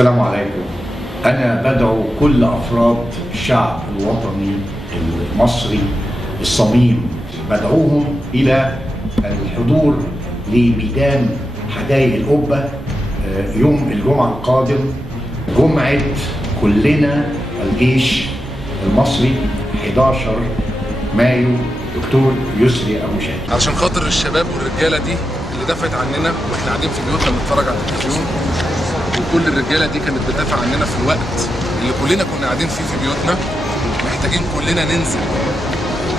السلام عليكم. أنا بدعو كل أفراد الشعب الوطني المصري الصميم، بدعوهم إلى الحضور لميدان حدائق القبة يوم الجمعة القادم، جمعة كلنا الجيش المصري 11 مايو، دكتور يسري أبو شادي. علشان خاطر الشباب والرجالة دي اللي دافعت عننا واحنا قاعدين في بيوتنا بنتفرج على التلفزيون، وكل الرجالة دي كانت بتدافع عننا في الوقت اللي كلنا كنا قاعدين فيه في بيوتنا. محتاجين كلنا ننزل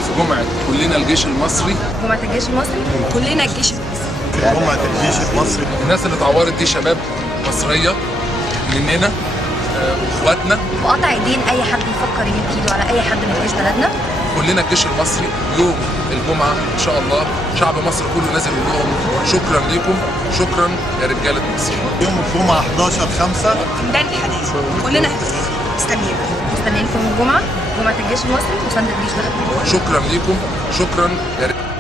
في جمعة كلنا الجيش المصري. جمعة الجيش المصري كلنا الجيش المصري. جمعة الجيش المصري. الناس اللي اتعورت دي شباب مصرية مننا واخواتنا، وقطع ايدين اي حد يفكر يمد ايده على اي حد من جيش بلدنا. كلنا الجيش المصري يوم الجمعة ان شاء الله. شعب مصر كله نازل يقول لهم شكرا ليكم، شكرا يا رجالة مصر. يوم الجمعة 11/5 ميدان الحدائق كلنا مستنيينكم الجمعة، جمعة الجيش المصري وسند الجيش بلدنا. شكرا ليكم، شكرا يا رجالة.